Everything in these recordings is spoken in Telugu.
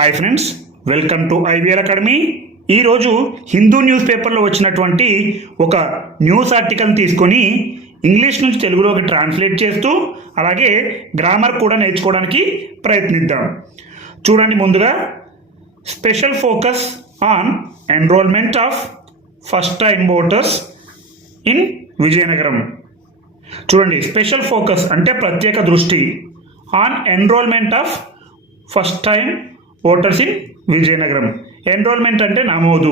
Hi friends, welcome to IVR academy. ఈరోజు హిందూ న్యూస్ పేపర్లో వచ్చినటువంటి ఒక న్యూస్ ఆర్టికల్ తీసుకొని ఇంగ్లీష్ నుంచి తెలుగులోకి ట్రాన్స్లేట్ చేస్తూ అలాగే గ్రామర్ కూడా నేర్చుకోవడానికి ప్రయత్నిద్దాం. చూడండి, ముందుగా special focus on enrolment of first time voters in Vizianagaram. చూడండి, స్పెషల్ ఫోకస్ అంటే ప్రత్యేక దృష్టి on enrolment of first time voters in Vizianagaram. Enrolment అంటే నమోదు,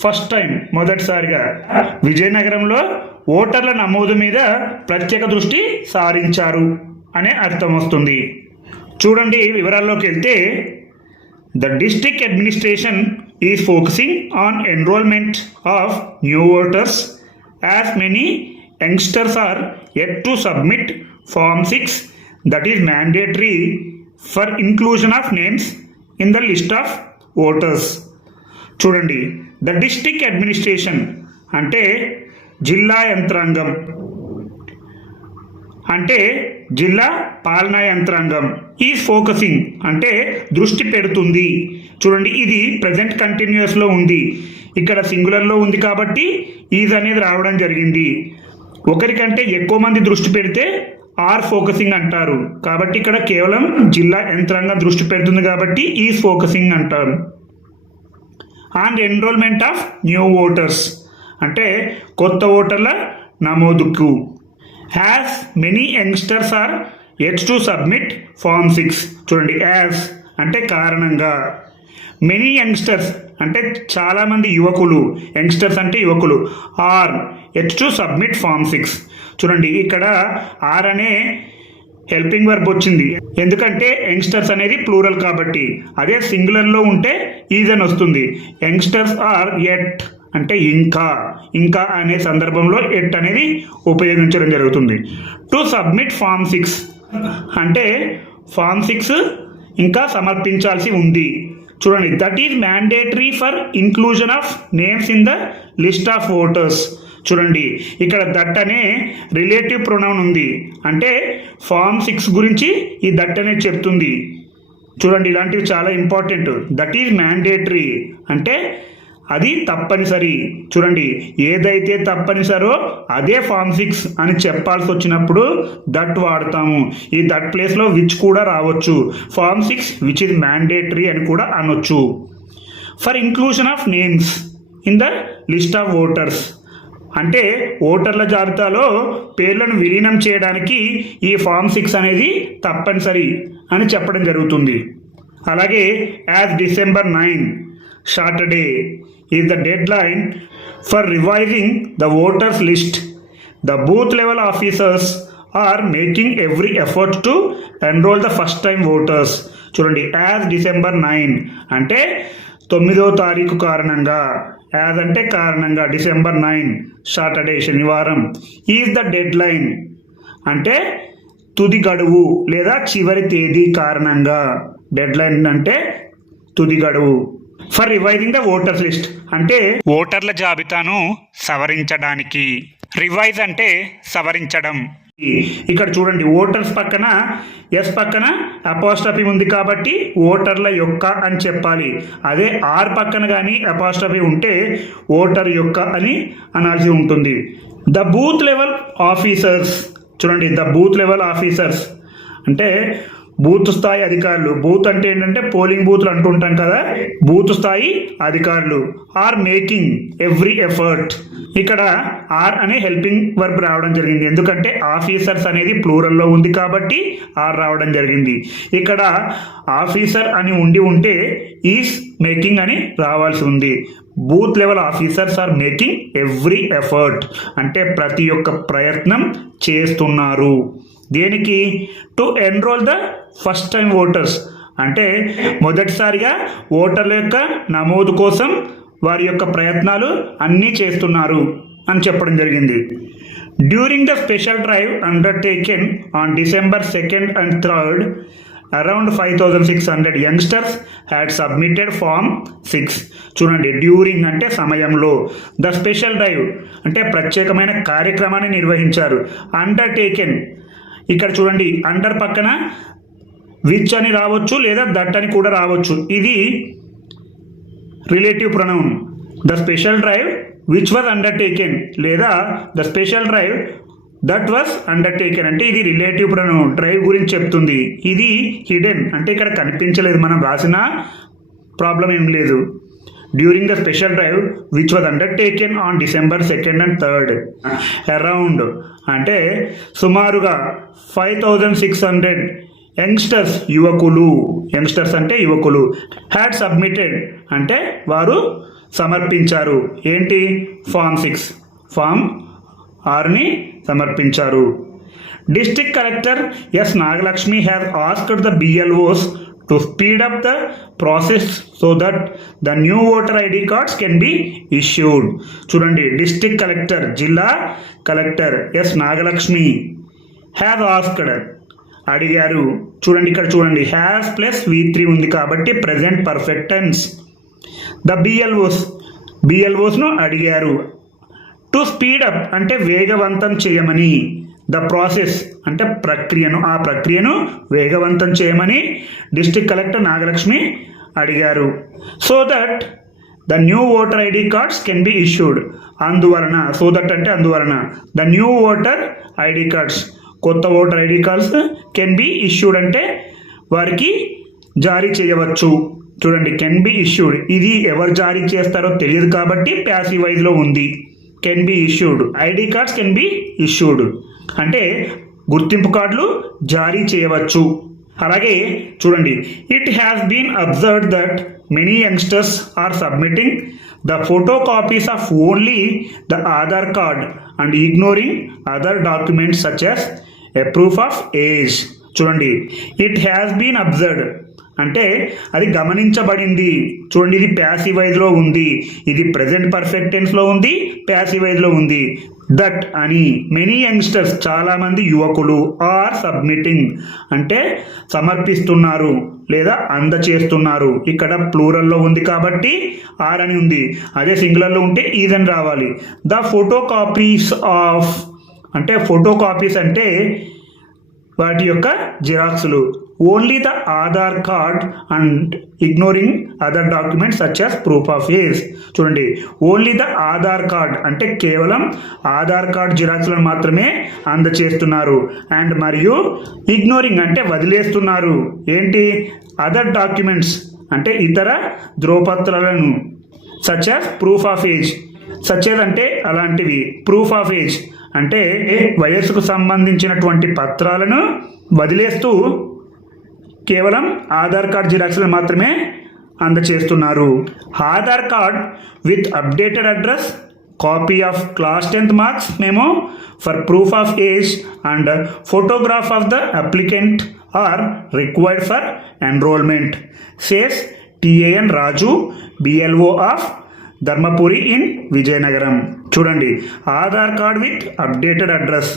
ఫస్ట్ టైం మొదటిసారిగా విజయనగరంలో ఓటర్ల నమోదు మీద ప్రత్యేక దృష్టి సారించారు అనే అర్థం వస్తుంది. చూడండి, వివరాల్లోకి వెళ్తే the district administration is focusing on enrolment of new voters as many youngsters are yet to submit Form 6 that is mandatory for inclusion of names in the list of voters. చూడండి, ద డిస్ట్రిక్ట్ అడ్మినిస్ట్రేషన్ అంటే జిల్లా యంత్రాంగం, అంటే జిల్లా పాలనా యంత్రాంగం. ఈజ్ ఫోకసింగ్ అంటే దృష్టి పెడుతుంది. చూడండి, ఇది ప్రజెంట్ కంటిన్యూస్లో ఉంది, ఇక్కడ సింగులర్లో ఉంది కాబట్టి ఈజ్ అనేది రావడం జరిగింది. ఒకరికంటే ఎక్కువ మంది దృష్టి పెడితే ఆర్ ఫోకసింగ్ అంటారు. కాబట్టి ఇక్కడ కేవలం జిల్లా యంత్రాంగం దృష్టి పెడుతుంది కాబట్టి ఈజ్ ఫోకసింగ్ అంటారు. And enrolment of new voters అంటే కొత్త ఓటర్ల నమోదుకు. Has many youngsters are yet to submit Form 6. చూడండి, యాజ్ అంటే కారణంగా, మెనీ యంగ్స్టర్స్ అంటే చాలామంది యువకులు, యంగ్స్టర్స్ అంటే యువకులు, are yet to submit Form 6. చూడండి, ఇక్కడ ఆర్ అనే హెల్పింగ్ వర్బ్ వచ్చింది, ఎందుకంటే యంగ్స్టర్స్ అనేది ప్లూరల్ కాబట్టి. అదే సింగులర్లో ఉంటే ఈజ్ అని వస్తుంది. యంగ్స్టర్స్ ఆర్ యెట్ అంటే ఇంకా అనే సందర్భంలో ఎట్ అనేది ఉపయోగించడం జరుగుతుంది. టు సబ్మిట్ Form 6 అంటే Form 6 ఇంకా సమర్పించాల్సి ఉంది. చూడండి, that is mandatory for inclusion of names in the list of voters. చూడండి, ఇక్కడ దట్ అనే రిలేటివ్ ప్రొనౌన్ ఉంది, అంటే Form 6 గురించి ఈ దట్ అనేది చెప్తుంది. చూడండి, ఇలాంటివి చాలా ఇంపార్టెంట్. దట్ ఈజ్ మ్యాండేటరీ అంటే అది తప్పనిసరి. చూడండి, ఏదైతే తప్పనిసరో అదే Form 6 అని చెప్పాల్సి వచ్చినప్పుడు దట్ వాడతాము. ఈ దట్ ప్లేస్లో విచ్ కూడా రావచ్చు. Form 6 విచ్ ఇస్ మ్యాండేటరీ అని కూడా అనొచ్చు. For inclusion of names in the list of voters అంటే ఓటర్ల జాబితాలో పేర్లను విలీనం చేయడానికి ఈ Form 6 అనేది తప్పనిసరి అని చెప్పడం జరుగుతుంది. అలాగే as December 9 Saturday is the deadline for revising the voters list. The booth level officers are making every effort to enroll the first time voters. చూడండి, యాజ్ December 9 అంటే 9వ తారీఖు కారణంగా, యాజ్ అంటే కారణంగా, December 9 సాటర్డే శనివారం, ఈజ్ ద డెడ్ లైన్ అంటే తుది గడువు లేదా చివరి తేదీ కారణంగా. డెడ్ లైన్ అంటే తుది గడువు. For revising the voters list అంటే ఓటర్ల జాబితాను సవరించడానికి. రివైజ్ అంటే సవరించడం. ఇక్కడ చూడండి, ఓటర్స్ పక్కన ఎస్ పక్కన అపాస్ట్రఫీ ఉంది కాబట్టి ఓటర్ల యొక్క అని చెప్పాలి. అదే ఆర్ పక్కన కానీ అపాస్ట్రఫీ ఉంటే ఓటర్ యొక్క అని అనాల్సి ఉంటుంది. The booth level officers. చూడండి, ద బూత్ లెవెల్ ఆఫీసర్స్ అంటే బూత్ స్థాయి అధికారులు. బూత్ అంటే ఏంటంటే పోలింగ్ బూత్లు అంటుంటాం కదా, బూత్ స్థాయి అధికారులు. Are making every effort. ఇక్కడ ఆర్ అనే హెల్పింగ్ వర్బ్ రావడం జరిగింది, ఎందుకంటే ఆఫీసర్స్ అనేది ప్లూరల్లో ఉంది కాబట్టి ఆర్ రావడం జరిగింది. ఇక్కడ ఆఫీసర్ అని ఉంటే ఈస్ మేకింగ్ అని రావాల్సి ఉంది. Booth level officers are making every effort అంటే ప్రతి ఒక్క ప్రయత్నం చేస్తున్నారు. దేనికి? To enrol the first time voters అంటే మొదటిసారిగా ఓటర్ల యొక్క నమోదు కోసం వారి యొక్క ప్రయత్నాలు అన్నీ చేస్తున్నారు అని చెప్పడం జరిగింది. During the special drive undertaken on December 2nd and 3rd around 5,600 youngsters had submitted Form 6. చూడండి, డ్యూరింగ్ అంటే సమయంలో, ద స్పెషల్ డ్రైవ్ అంటే ప్రత్యేకమైన కార్యక్రమాన్ని నిర్వహించారు. అండర్టేకెన్ ఇక్కడ చూడండి, అండర్ పక్కన విచ్ అని రావచ్చు లేదా దట్ అని కూడా రావచ్చు. ఇది relative pronoun. The special drive which was undertaken లేదా the special drive that was undertaken అంటే ఇది రిలేటివ్ ప్రొనౌన్, డ్రైవ్ గురించి చెప్తుంది. ఇది హిడెన్ అంటే ఇక్కడ కనిపించలేదు, మనం రాసిన ప్రాబ్లం ఏం లేదు. During the special drive which was undertaken on December 2nd and 3rd around అంటే సుమారుగా 5600 యంగ్స్టర్స్ యువకులు, యంగ్స్టర్స్ అంటే యువకులు, హ్యాడ్ సబ్మిటెడ్ అంటే వారు సమర్పించారు. ఏంటి? ఫామ్ 6 ఫామ్ 6ని సమర్పించారు. District collector S Nagalakshmi has asked the BLOs to speed up the process so that the new voter ID cards can be issued. చూడండి, డిస్ట్రిక్ట్ కలెక్టర్ జిల్లా collector S Nagalakshmi have asked అడిగారు. చూడండి ఇక్కడ చూడండి, హ్యాస్ ప్లస్ V3 ఉంది కాబట్టి ప్రెజెంట్ పర్ఫెక్ట్ టెన్స్. ద బిఎల్ఓస్ను అడిగారు. టు స్పీడ్ అప్ అంటే వేగవంతం చేయమని, ద ప్రాసెస్ అంటే ప్రక్రియను, ఆ ప్రక్రియను వేగవంతం చేయమని డిస్ట్రిక్ట్ కలెక్టర్ నాగలక్ష్మి అడిగారు. So that the new voter ID cards can be issued అందువలన, సో దట్ అంటే అందువలన, the new voter ID cards కొత్త voter ID cards can be issued అంటే వారికి జారీ చేయవచ్చు. చూడండి, కెన్ బి ఇష్యూడ్ ఇది ఎవరు జారీ చేస్తారో తెలియదు కాబట్టి ప్యాసివ్ వైజ్లో ఉంది. Can be issued, ID cards can be issued అంటే గుర్తింపు కార్డులు జారీ చేయవచ్చు. అలాగే చూడండి, it has been observed that many youngsters are submitting the photo copies of only the Aadhaar card and ignoring other documents such as a proof of age. చూడండి, ఇట్ హ్యాస్ బీన్ అబ్జర్వ్డ్ అంటే అది గమనించబడింది. చూడండి, ఇది ప్యాసివ్ వైజ్లో ఉంది, ఇది ప్రెజెంట్ పర్ఫెక్ట్ టెన్స్లో ఉంది, ప్యాసివ్ వైజ్లో ఉంది. దట్ అని మెనీ యంగ్స్టర్స్ చాలామంది యువకులు ఆర్ సబ్మిటింగ్ అంటే సమర్పిస్తున్నారు లేదా అందచేస్తున్నారు. ఇక్కడ ప్లూరల్లో ఉంది కాబట్టి ఆర్ అని ఉంది, అదే సింగులర్లో ఉంటే ఈజ్ అని రావాలి. ద ఫోటో కాపీస్ ఆఫ్ అంటే ఫోటో కాపీస్ అంటే వాటి యొక్క జిరాక్స్లు. Only the Aadhaar card and ignoring other documents such as proof of age. చూడండి, ఓన్లీ ద ఆధార్ కార్డ్ అంటే కేవలం ఆధార్ కార్డ్ జిరాక్స్లను మాత్రమే అందచేస్తున్నారు. అండ్ మరియు ఇగ్నోరింగ్ అంటే వదిలేస్తున్నారు. ఏంటి? అదర్ డాక్యుమెంట్స్ అంటే ఇతర ధ్రువపత్రాలను. Such as proof of age, such as అంటే అలాంటివి, ప్రూఫ్ ఆఫ్ ఏజ్ అంటే వయస్సుకు సంబంధించినటువంటి పత్రాలను వదిలేస్తూ కేవలం ఆధార్ కార్డ్ జిరాక్స్లను మాత్రమే అందచేస్తున్నారు. Aadhaar card with updated address, copy of class 10th marks memo for proof of age and photograph of the applicant are required for enrolment says TAN Raju BLO of Dharmapuri in Vizianagaram. చూడండి, Aadhaar card with updated address,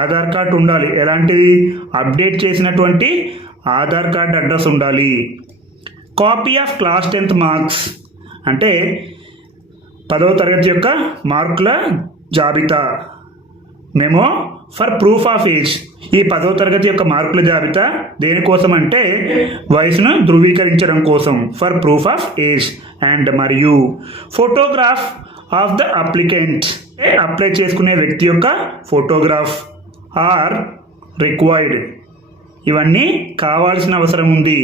Aadhaar card ఉండాలి. ఎలాంటిది? అప్డేట్ చేసినటువంటి ఆధార్ కార్డ్ అడ్రస్ ఉండాలి. Copy of class 10th marks అంటే 10వ తరగతి యొక్క మార్కుల జాబితా. Memo for proof of age ఈ 10వ తరగతి యొక్క మార్కుల జాబితా దేనికోసం అంటే వయసును ధృవీకరించడం కోసం, for proof of age. And మరియు photograph of the applicant apply చేసుకునే వ్యక్తి యొక్క ఫోటోగ్రాఫ్ ఆర్ రిక్వైర్డ్. ఇవన్నీ కావాల్సిన అవసరం ఉంది.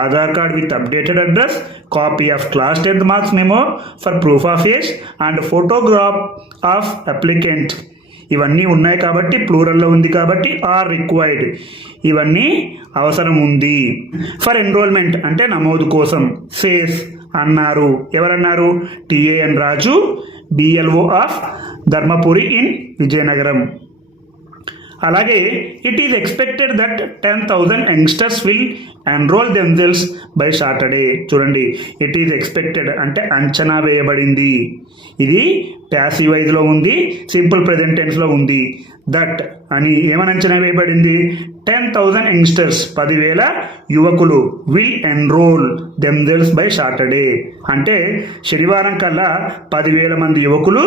Aadhaar card with updated address, copy of class 10th marks memo for proof of age and photograph of applicant. ఇవన్నీ ఉన్నాయి కాబట్టి ప్లూరల్లో ఉంది కాబట్టి ఆర్ రిక్వైర్డ్, ఇవన్నీ అవసరం ఉంది. ఫర్ ఎన్రోల్మెంట్ అంటే నమోదు కోసం. సేస్ అన్నారు, ఎవరన్నారు? TAN Raju BLO of Dharmapuri in Vizianagaram. అలాగే it is expected that 10,000 youngsters will enrol themselves by Saturday. చూడండి, ఇట్ ఈజ్ ఎక్స్పెక్టెడ్ అంటే అంచనా వేయబడింది. ఇది ప్యాసివ్ వైజ్లో ఉంది, సింపుల్ ప్రెజెంట్ టెన్స్లో ఉంది. దట్ అని ఏమని అంచనా వేయబడింది? 10,000 యంగ్స్టర్స్ 10,000 యువకులు will enrol themselves by Saturday అంటే శనివారం కల్లా 10,000 మంది యువకులు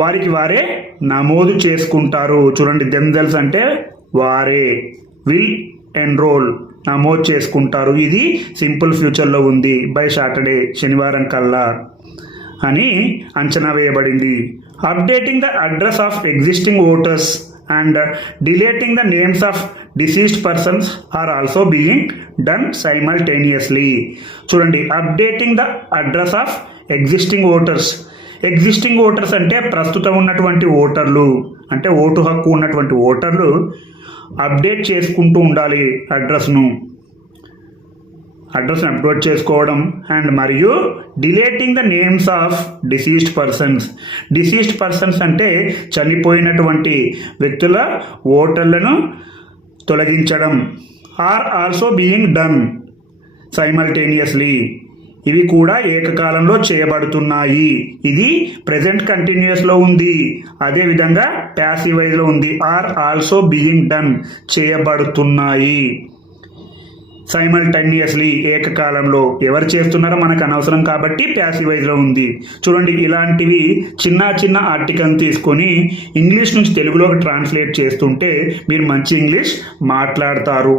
వారికి వారే నమోదు చేసుకుంటారు. చూడండి, దెమ్సెల్వ్స్ అంటే వారే, విల్ ఎన్రోల్ నమోదు చేసుకుంటారు. ఇది సింపుల్ ఫ్యూచర్లో ఉంది. బై సాటర్డే శనివారం కల్లా అని అంచనా వేయబడింది. Updating the address of existing voters and deleting the names of deceased persons are also being done simultaneously. చూడండి, updating the address of existing voters. Existing voters అంటే ప్రస్తుతం ఉన్నటువంటి ఓటర్లు, అంటే ఓటు హక్కు ఉన్నటువంటి ఓటర్లు అప్డేట్ చేసుకుంటూ ఉండాలి అడ్రస్ను అప్లోడ్ చేసుకోవడం. అండ్ మరియు deleting the names of deceased persons. Deceased persons అంటే చనిపోయినటువంటి వ్యక్తుల ఓటర్లను తొలగించడం. Are also being done simultaneously. ఇవి కూడా ఏకకాలంలో చేయబడుతున్నాయి. ఇది ప్రెజెంట్ కంటిన్యూస్లో ఉంది. అదేవిధంగా ప్యాసివ్ వైజ్లో ఉంది. ఆర్ ఆల్సో బీయింగ్ డన్ చేయబడుతున్నాయి సైమల్టేనియస్లీ ఏకకాలంలో. ఎవరు చేస్తున్నారో మనకు అనవసరం కాబట్టి ప్యాసివ్ వైజ్లో ఉంది. చూడండి, ఇలాంటివి చిన్న చిన్న ఆర్టికల్ తీసుకొని ఇంగ్లీష్ నుంచి తెలుగులోకి ట్రాన్స్లేట్ చేస్తుంటే మీరు మంచి ఇంగ్లీష్ మాట్లాడతారు.